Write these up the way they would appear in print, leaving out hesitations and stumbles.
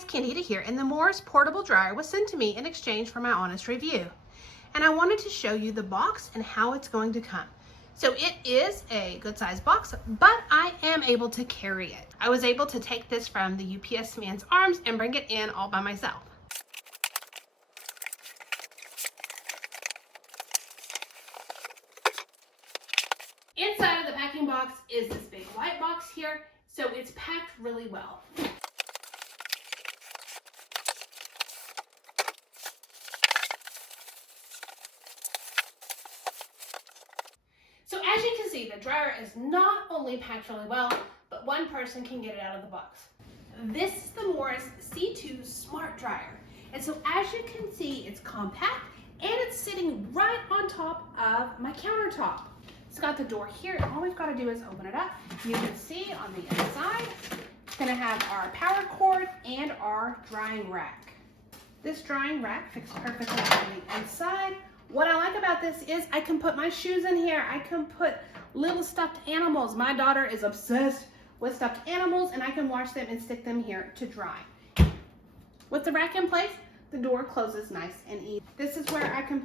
guys, Candida here, and the Morus portable dryer was sent to me in exchange for my honest review. And I wanted to show you the box and how it's going to come. So it is a good sized box, but I am able to carry it. I was able to take this from the UPS man's arms and bring it in all by myself. Inside of the packing box is this big white box here, so it's packed really well. So as you can see, the dryer is not only packed really well, but one person can get it out of the box. This is the Morus C2 Smart Dryer. And so as you can see, it's compact and it's sitting right on top of my countertop. It's got the door here, and all we've got to do is open it up. You can see on the inside, it's going to have our power cord and our drying rack. This drying rack fits perfectly on the inside. What I like about this is I can put my shoes in here. I can put little stuffed animals. My daughter is obsessed with stuffed animals, and I can wash them and stick them here to dry. With the rack in place, the door closes nice and easy. This is where I can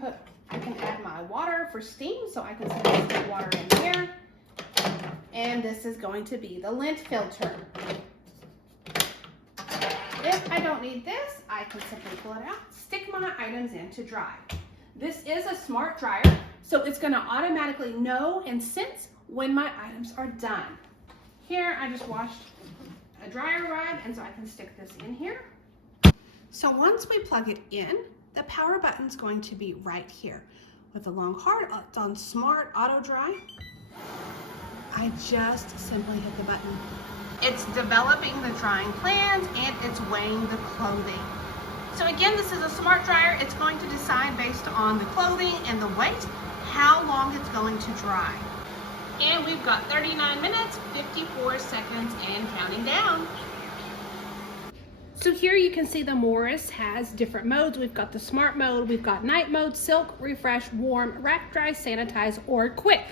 add my water for steam, so I can stick the water in here. And this is going to be the lint filter. If I don't need this, I can simply pull it out, stick my items in to dry. This is a smart dryer, so it's going to automatically know and sense when my items are done. Here, I just washed a dryer rag, and so I can stick this in here. So once we plug it in, the power button's going to be right here. With the long heart, it's on Smart Auto Dry. I just simply hit the button. It's developing the drying plans, and it's weighing the clothing. So again, this is a smart dryer. It's going to decide based on the clothing and the weight, how long it's going to dry. And we've got 39 minutes, 54 seconds, and counting down. So here you can see the Morus has different modes. We've got the smart mode, we've got night mode, silk, refresh, warm, rack dry, sanitize, or quick.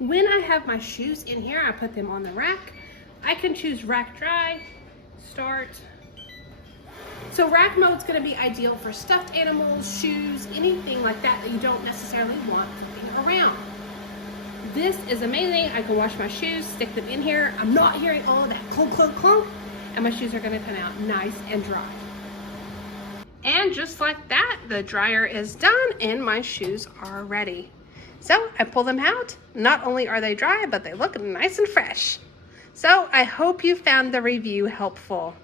When I have my shoes in here, I put them on the rack. I can choose rack dry, start. So rack mode is going to be ideal for stuffed animals, shoes, anything like that that you don't necessarily want flipping around. This is amazing. I can wash my shoes, stick them in here. I'm not hearing all of that clunk, clunk, clunk, and my shoes are going to come out nice and dry. And just like that, the dryer is done and my shoes are ready. So I pull them out. Not only are they dry, but they look nice and fresh. So I hope you found the review helpful.